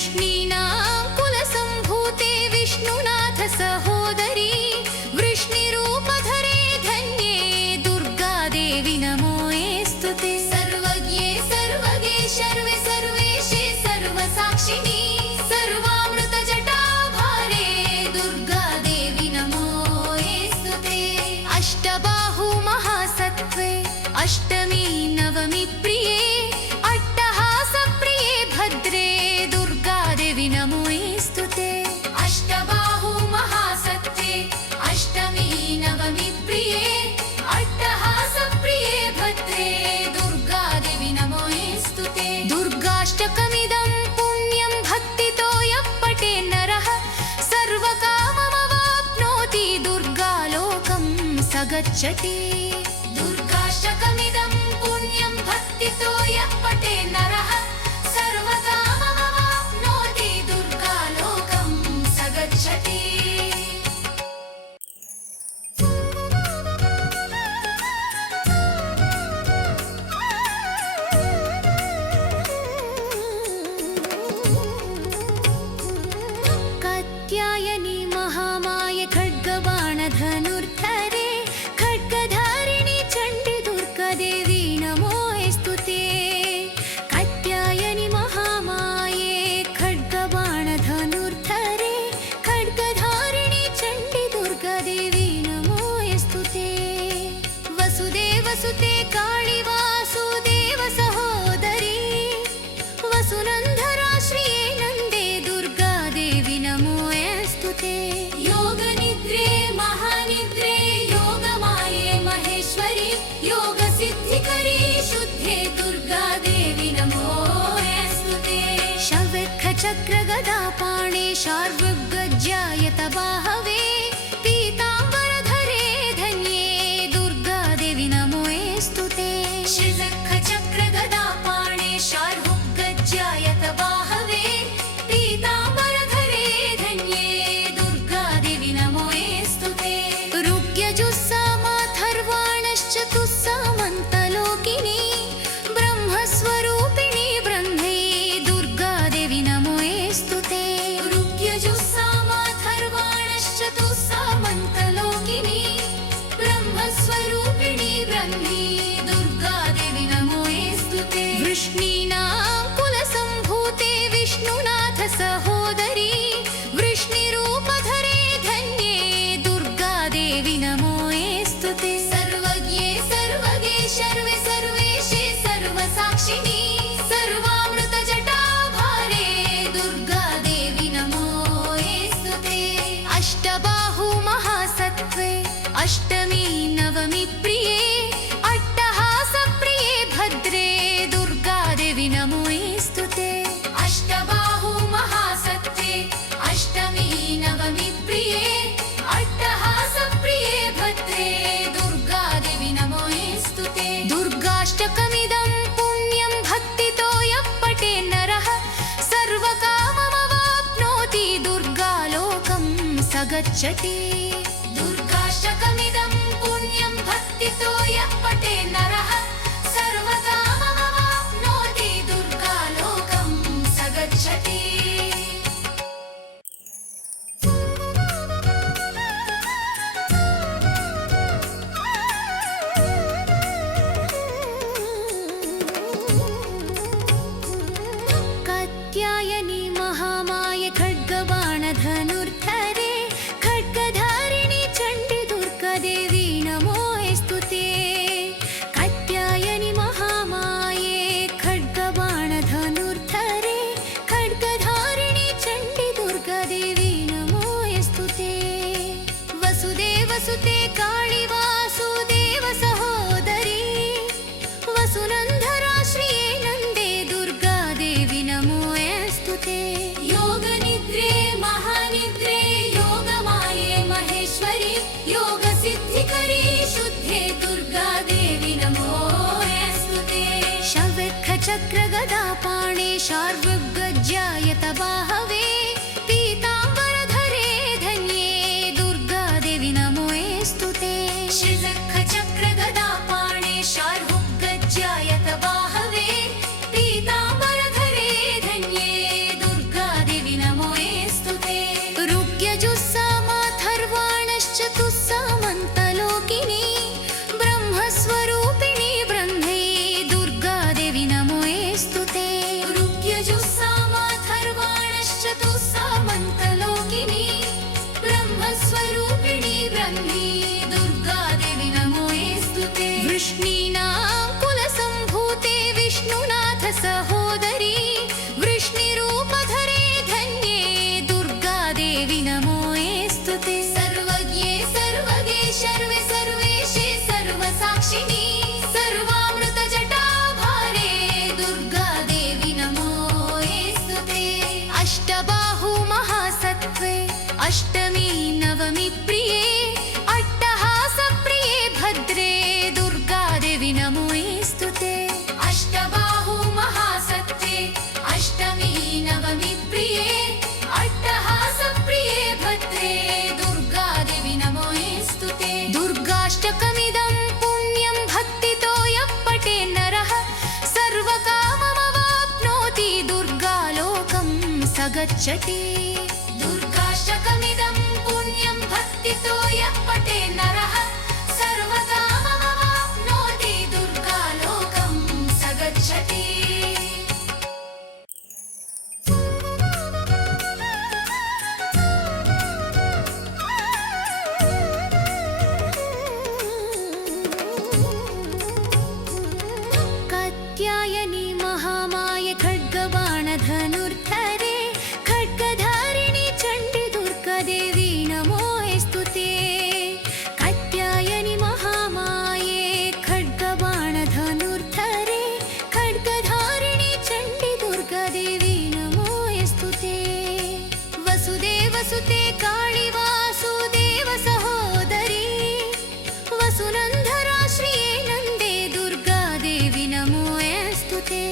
वृष्णीनां कुलसम्भूते विष्णुनाथ सहोदरी वृष्णिरूपधरे धन्ये दुर्गा देवी नमोऽस्तु ते। सर्वज्ञे सर्वगे शर्वे सर्वेशे सर्वसाक्षिणी सर्वामृतजटाभारे दुर्गा देवी नमोऽस्तु ते। अष्टबाहु महासत्त्वे अष्टमी नवमी प्रिये अट्टहासप्रिये भद्रे दुर्गा देवी नमोऽस्तु ते। अष्टबाहु महासत्त्वे अष्टमी नवमी प्रिये अट्टहासप्रिये भद्रे दुर्गा देवी नमोऽस्तु ते। दुर्गाष्टकमिदं पुण्यं भक्तितो यः पठे नरः सर्वकाममवाप्नोति दुर्गालोकं स गच्छति। दुर्गाष्टकमिदं पुण्यं भक्तितो यः पठे नरः सर्वकाममवाप्नोति दुर्गालोकं स गच्छति। कात्यायनी महामाये खड्गबाणधनुर्धरे खड्गधारिणी चण्डी दुर्गा देवी नमोऽस्तु ते। कात्यायनी महामाये खड्गबाणधनुर्धरे खड्गधारिणी चण्डी दुर्गा देवी नमोऽस्तु ते। वसुदेवसुते काळी वासुदेव सहोदरी वसुनन्धरा श्रिये नन्दे दुर्गा देवी नमोऽस्तु ते। योगनिद्रे महानिद्रे योगमाये महेश्वरी योगसिद्धिकरी शुद्धे दुर्गा देवी नमोऽस्तु ते। शङ्खचक्रगदापाणे शार्वगज्जायतबाहवे पीताम्बरधरे धन्ये दुर्गा देवी नमोऽस्तु ते। शङ्खचक्रगदापाणे शार्वगज्जायतबाहवे पीताम्बरधरे धन्ये दुर्गा देवी नमोऽस्तु ते। ऋग्यजुस्सामाथर्वाणश्चतुस्सामन्तलोकिनी ब्रह्मस्वरूपिणी ब्रह्मै दुर्गा देवी नमोऽस्तु ते। ऋग्यजुस्सामाथर्वाणश्चतुस्सामन्तलोकिनी ब्रह्मस्वरूपिणी ब्रह्मै दुर्गा देवी नमोऽस्तु ते। वृष्णीनां कुलसम्भूते विष्णुनाथ सहोदरी वृष्णिरूपधरे धन्ये दुर्गा देवी नमोऽस्तु ते। सर्वज्ञे सर्वगे शर्वे सर्वेशे सर्वसाक्षिणी सर्वामृतजटाभारे दुर्गा देवी नमोऽस्तु ते। अष्टबाहु महासत्त्वे अष्टमी नवमी प्रिये अट्टहासप्रिये भद्रे दुर्गा देवी नमोऽस्तु ते। अष्टबाहु महासत्त्वे अष्टमी नवमी प्रिये अट्टहासप्रिये भद्रे दुर्गा देवी नमोऽस्तु ते। दुर्गाष्टकमिदं पुण्यं भक्तितो यः पठे नरः सर्वकाममवाप्नोति दुर्गालोकं स गच्छति। दुर्गाष्टकमिदं पुण्यं भक्तितो यः पठे नरः सर्वकाममवाप्नोति दुर्गालोकं स गच्छति। कात्यायनी महामाये खड्गबाणधनुर्धरे खड्गधारिणी चण्डी दुर्गा देवी नमोऽस्तु ते। कात्यायनी महामाये खड्गबाणधनुर्धरे खड्गधारिणी चण्डी दुर्गा देवी नमोऽस्तु ते। वसुदेवसुते काळी वासुदेव सहोदरी वसुनन्धरा श्रिये नन्दे दुर्गा देवी नमोऽस्तु ते। योगनिद्रे महानिद्रे योगमाये महेश्वरी योगसिद्धिकरी शुद्धे दुर्गा देवी नमोऽस्तु ते। शङ्खचक्रगदापाणे शार्वगज्जायतबाहवे पीताम्बरधरे धन्ये दुर्गा देवी नमोऽस्तु ते। शङ्खचक्रगदापाणे शार्वगज्जायतबाहवे पीताम्बरधरे धन्ये दुर्गा वृष्णीनां कुलसम्भूते विष्णुनाथ सहोदरी वृष्णिरूपधरे धन्ये दुर्गादेवी नमोऽस्तु ते। सर्वज्ञे सर्वगे शर्वे सर्वेशे सर्वसाक्षिणी सर्वामृतजटाभारे दुर्गादेवी नमोऽस्तु ते। अष्टबाहु महासत्त्वे अष्टमी नवमी प्रिये अट्टहासप्रिये भद्रे दुर्गादेवी नमोऽस्तु ते। अष्टबाहु महासत्त्वे अष्टमी नवमी प्रिये अट्टहासप्रिये भद्रे दुर्गादेवी नमोऽस्तु ते। दुर्गाष्टकमिदं पुण्यं भक्तितो यः पठे नरः सर्वकाममवाप्नोति दुर्गालोकं स गच्छति। दुर्गाष्टकमिदं पुण्यं भक्तितो यः पठे नरः सर्वकाममवाप्नोति दुर्गालोकं स गच्छति। कात्यायनी महामाये खड्गबाणधनुर्धरे खड्गधारिणी चण्डी दुर्गादेवी नमोऽस्तु ते। कात्यायनी महामाये खड्गबाणधनुर्धरे खड्गधारिणी चण्डी दुर्गादेवी नमोऽस्तु ते। वसुदेवसुते काळी वासुदेव सहोदरी वसुनन्धरा श्रिये नन्दे दुर्गादेवी नमोऽस्तु ते।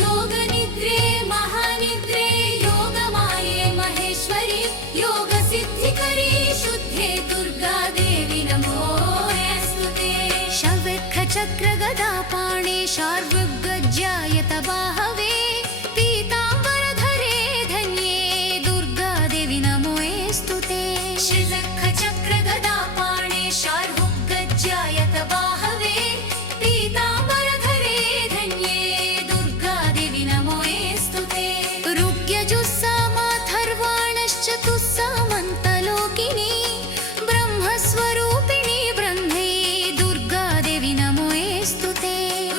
योगनिद्रे महानिद्रे योगमाये महेश्वरी योगसिद्धिकरी शुद्धे दुर्गादेवी नमोऽस्तु ते। शङ्खचक्रगदापाणे शार्वगज्जायतबाहवे पीताम्बरधरे धन्ये दुर्गादेवी नमोऽस्तु ते। शङ्खचक्रगदापाणे शार्वगज्जायतबाहवे पीताम्बरधरे धन्ये दुर्गादेवी नमोऽस्तु ते। ऋग्यजुस्सामाथर्वाणश्चतुस्सामन्तलोकिनी ब्रह्मस्वरूपिणी ब्रह्मे दुर्गादेवी नमोऽस्तु ते।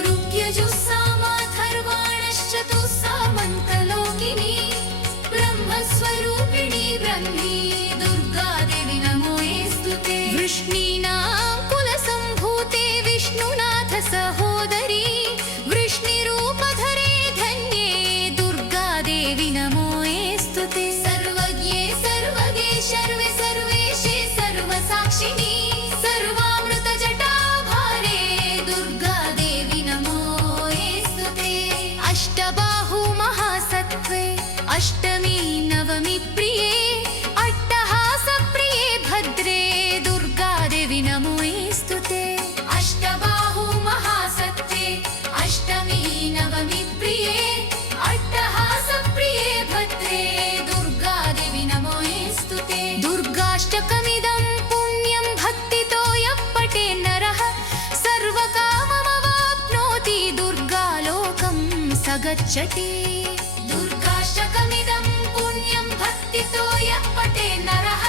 ऋग्यजुस्सामाथर्वाणश्चतुस्सामन्तलोकिनी ब्रह्मस्वरूपिणी ब्रह्मे दुर्गादेवी नमोऽस्तु ते। वृष्णीनां कुलसम्भूते विष्णुनाथ सहोदरी वृष्णिरूपधरे धन्ये दुर्गादेवी नमोऽस्तु ते। सर्वज्ञे सर्वगे शर्वे सर्वेशे सर्वसाक्षिणी सर्वामृतजटाभारे दुर्गादेवी नमोऽस्तु ते। अष्टबाहु महासत्त्वे अष्टमी नवमी प्रिये अट्टहासप्रिये भद्रे दुर्गादेवी नमोऽस्तु ते। अष्टबाहु महासत्त्वे अष्टमी नवमी प्रिये अट्टहासप्रिये भद्रे दुर्गादेवी नमोऽस्तु ते। दुर्गाष्टकमिदं पुण्यं भक्तितो यः पठे नरः सर्वकाममवाप्नोति दुर्गालोकं स गच्छति। दुर्गाष्टकमिदं पुण्यं भक्तितो यः पठे नरः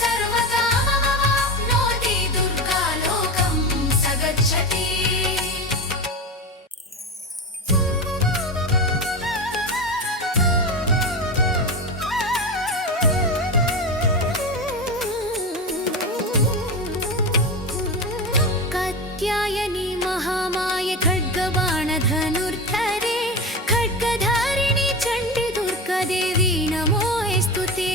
सर्वकाममवाप्नोति दुर्गालोकं स गच्छति। कात्यायनी महामाये खड्गबाणधनुर्धरे खड्गधारिणी चण्डी दुर्गादेवी नमोऽस्तु ते।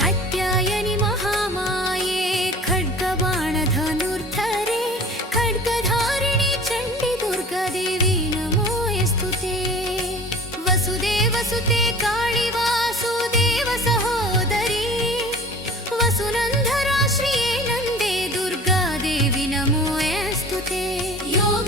कात्यायनी महामाये खड्गबाणधनुर्धरे खड्गधारिणी चण्डी दुर्गादेवी नमोऽस्तु ते। वसुदेवसुते काळी वासुदेव सहोदरी वसुनन्धरा श्रिये नन्दे दुर्गादेवी नमोऽस्तु ते। योग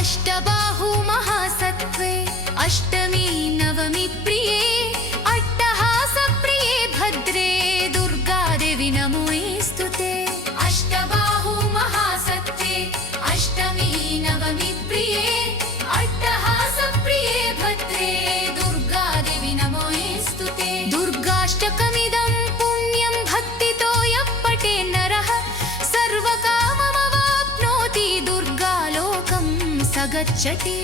अष्टबाहु महासत्त्वे अष्टमी नवमी प्रिये अट्टहासप्रिये भद्रे दुर्गादेवी नमोऽस्तु ते। अष्टबाहु महासत्त्वे अष्टमी नवमी प्रिये अट्टहासप्रिये भद्रे दुर्गादेवी नमोऽस्तु ते। दुर्गाष्टकमिदं पुण्यं भक्तितो यः पठे नरः सर्वकाममवाप्नोति दुर्गालोकं स गच्छति।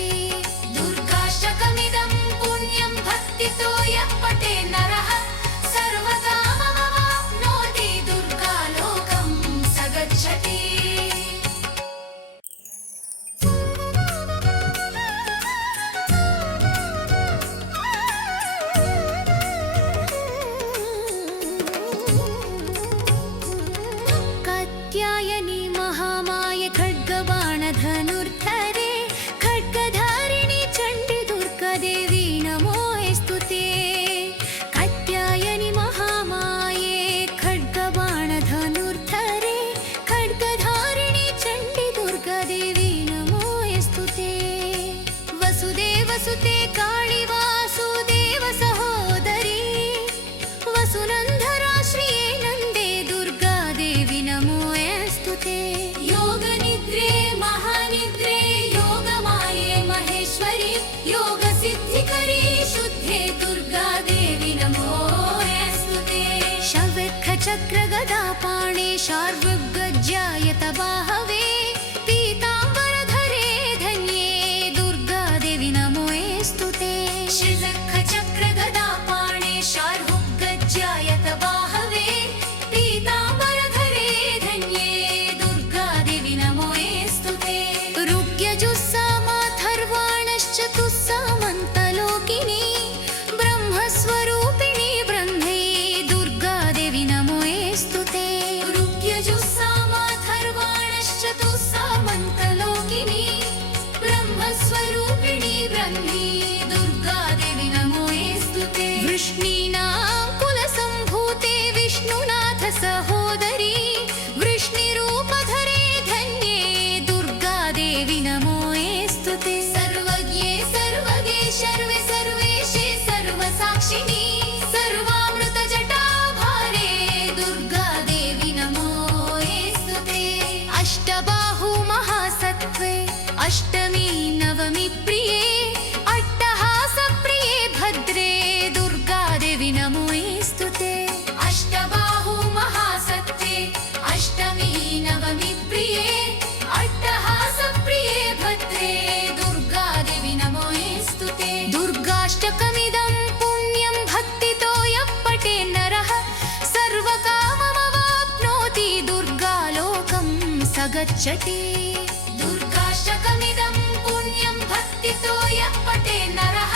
दुर्गाष्टकमिदं पुण्यं भक्तितो यः पठे नरः सर्वकाममवाप्नोति दुर्गालोकं स गच्छति। कात्यायनी महामाये खड्गबाणधनुर्धरे खड्गधारिणी चण्डी दुर्गादेवी नमोऽस्तु ते। कात्यायनी महामाये खड्गबाणधनुर्धरे खड्गधारिणी चण्डी दुर्गादेवी नमोऽस्तु ते। वसुदेवसुते काळी वासुदेव सहोदरी वसुनन्धरा श्रिये नन्दे दुर्गादेवी नमोऽस्तु ते। योगनिद्रे महानिद्रे योगमाये महेश्वरी योगसिद्धिकरी शुद्धे दुर्गादेवी नमोऽस्तु ते। शङ्खचक्रगदापाणे शार्वगज्जायतबाहवे पीताम्बरधरे धन्ये दुर्गादेवी नमोऽस्तु ते। शङ्खचक्रगदापाणे शार्वगज्जायतबाहवे पीताम्बरधरे धन्ये दुर्गादेवी नमोऽस्तु ते। ऋग्यजुस्सामाथर्वाणश्चतुस्सामन्तलोकिनी ब्रह्मस्वरूपिणी ब्रह्मे दुर्गादेवी नमोऽस्तु ते। ऋग्यजुस्सामाथर्वाणश्चतुस्सामन्तलोकिनी ब्रह्मस्वरूपिणी ब्रह्मे दुर्गादेवी नमोऽस्तु ते। वृष्णीनां कुलसम्भूते विष्णुनाथ सहोदरी वृष्णिरूपधरे धन्ये दुर्गादेवी नमोऽस्तु ते। सर्वज्ञे सर्वगे सर्वे सर्वेशे सर्वसाक्षिणी सर्वामृतजटाभारे दुर्गादेवी नमोऽस्तु ते। अष्टबाहु महासत्त्वे अष्टमी नवमी प्रिये अट्टहासप्रिये भद्रे दुर्गादेवी नमोऽस्तु ते। अष्टबाहु महासत्त्वे अष्टमी नवमी प्रिये अट्टहासप्रिये भद्रे दुर्गादेवी नमोऽस्तु ते। दुर्गाष्टकमिदं पुण्यं भक्तितो यः पठे नरः सर्वकाममवाप्नोति दुर्गालोकं स गच्छति। दुर्गाष्टकमिदं पुण्यं भक्तितो यः पठे नरः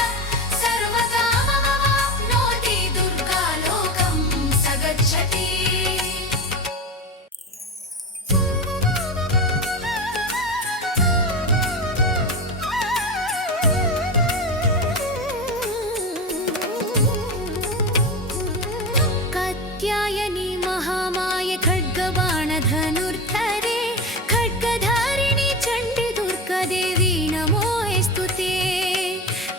सर्वकाममवाप्नोति दुर्गालोकं स गच्छति। कात्यायनी महामाये खड्गबाणधनुर्धरे खड्गधारिणी चण्डी दुर्गादेवी नमोऽस्तु ते।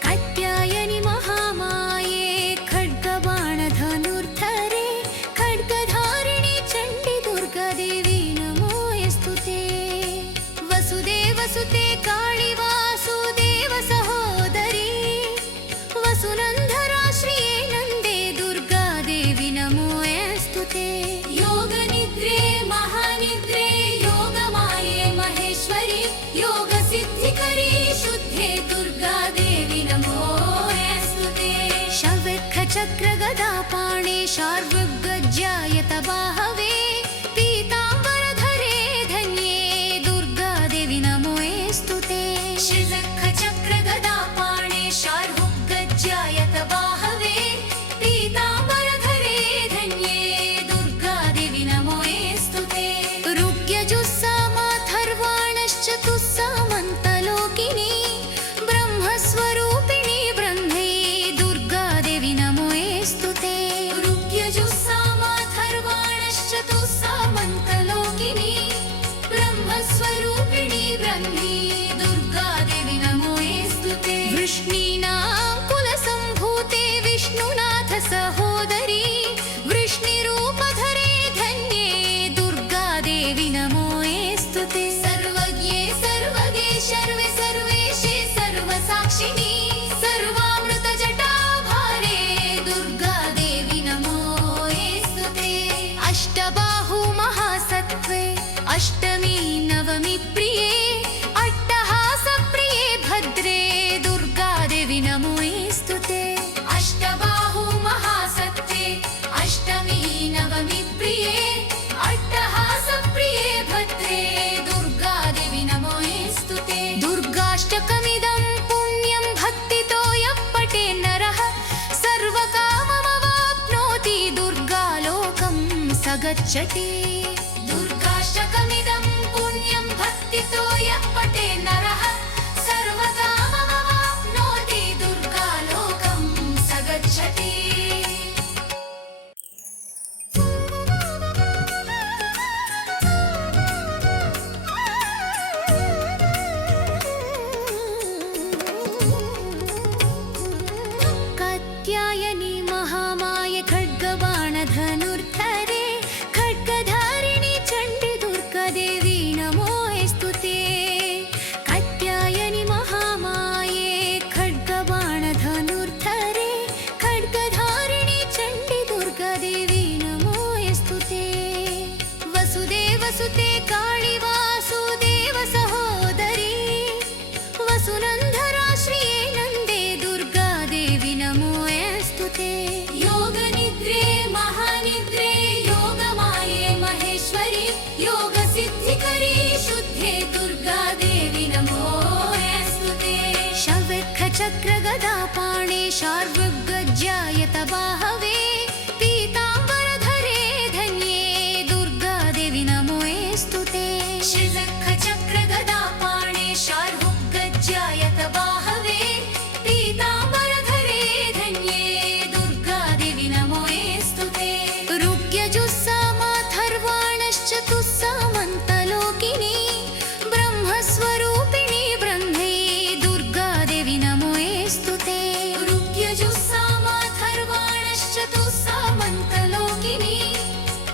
कात्यायनी महामाये खड्गबाणधनुर्धरे खड्गधारिणी चण्डी दुर्गादेवी नमोऽस्तु ते। वसुदेवसुते काळी वासुदेव सहोदरी वसुनन्धरा श्रिये नन्दे दुर्गादेवी नमोऽस्तु ते। योगनिद्रे महानिद्रे योगमाये महेश्वरी योगसिद्धिकरी शुद्धे दुर्गादेवी नमोऽस्तु ते। शङ्खचक्रगदापाणे शार्वगज्जायतबाहवे पीताम्बरधरे धन्ये दुर्गादेवी नमोऽस्तु ते। शङ्खचक्रगदापाणे शार्वगज्जायतबाहवे पीताम्बरधरे धन्ये दुर्गादेवी नमोऽस्तु ते। ऋग्यजुस्सामाथर्वाणश्चतुस्सामन्तलोकिनी ब्रह्मस्वरूपिणी ब्रह्मे दुर्गादेवी नमोऽस्तु ते। ऋग्यजुस्सामाथर्वाणश्चतुस्सामन्तलोकिनी ब्रह्मस्वरूपिणी ब्रह्मे दुर्गादेवी सहोदरी वृष्णिरूपधरे धन्ये दुर्गादेवी नमोऽस्तु ते सर्वज्ञे सर्वगे शर्वे सर्वेशे सर्वसाक्षिणि सर्वामृतजटाभारे दुर्गादेवी नमोऽस्तु ते अष्टबाहु महासत्त्वे अष्टमी नवमी प्रिये अट्टहासप्रिये भद्रे दुर्गादेवी नमोऽस्तु ते अष्टबाहु महासत्त्वे अष्टमी नवमी प्रिये अट्टहासप्रिये भद्रे दुर्गादेवी नमोऽस्तु ते दुर्गाष्टकमिदं पुण्यं भक्तितो यः पठे नरः सर्वकाममवाप्नोति दुर्गालोकं स गच्छति दुर्गाष्टकमिदं पुण्यं भक्तितो यः पठे नरः सर्वकाममवाप्नोति दुर्गालोकं स गच्छति कात्यायनी महामाये खड्गबाणधनुर्धरे खड्गधारिणी चण्डी दुर्गादेवी नमोऽस्तु ते कात्यायनी महामाये खड्गबाणधनुर्धरे खड्गधारिणी चण्डी दुर्गादेवी नमोऽस्तु ते वसुदेवसुते काळी वासुदेव सहोदरी वसुनन्धरा श्रिये नन्दे दुर्गादेवी नमोऽस्तु ते योगनिद्रे महानिद्रे योगमाये महेश्वरी योगसिद्धिकरी शुद्धे दुर्गादेवी नमोऽस्तु ते शङ्खचक्रगदापाणे शार्वगज्जायतबाहवे पीताम्बरधरे धन्ये दुर्गादेवी नमोऽस्तु ते शङ्खचक्रगदापाणे शार्वगज्जायतबाहवे पीताम्बरधरे धन्ये दुर्गादेवी नमोऽस्तु ते ऋग्यजुस्सामाथर्वाणश्चतुस्सामन्तलोकिनी ब्रह्मस्वरूपिणी ब्रह्मै दुर्गादेवी नमोऽस्तु ते ऋग्यजुस्सामाथर्वाणश्चतुस्सामन्तलोकिनी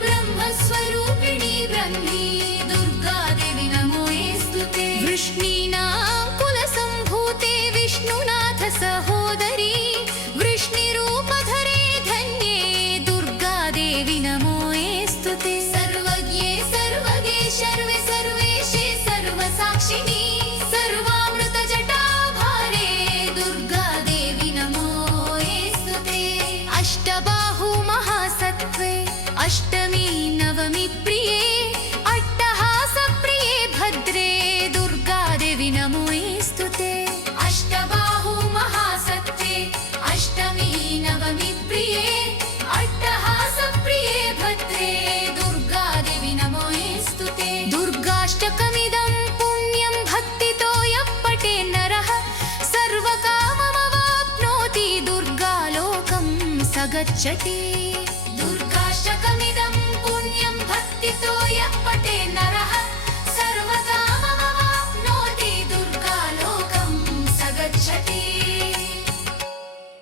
ब्रह्मस्वरूपिणी ब्रह्मै दुर्गादेवी नमोऽस्तु ते वृष्णीनां कुलसम्भूते विष्णुनाथ सहोदरी वृष्णिरूपधरे धन्ये दुर्गादेवी नमोऽस्तु ते सर्वज्ञे सर्वगे शर्वे सर्वेशे सर्वसाक्षिणि सर्वामृतजटाभारे दुर्गादेवी नमोऽस्तु ते अष्टबाहु महासत्त्वे अष्टमी नवमी प्रिये अट्टहासप्रिये भद्रे दुर्गादेवी नमोऽस्तु ते अष्टबाहु महासत्त्वे अष्टमी नवमी प्रिये अट्टहासप्रिये भद्रे दुर्गादेवी नमोऽस्तु ते दुर्गाष्टकमिदं पुण्यं भक्तितो यः पठे नरः सर्वकाममवाप्नोति दुर्गालोकं स गच्छति दुर्गाष्टकमिदं पुण्यं भक्तितो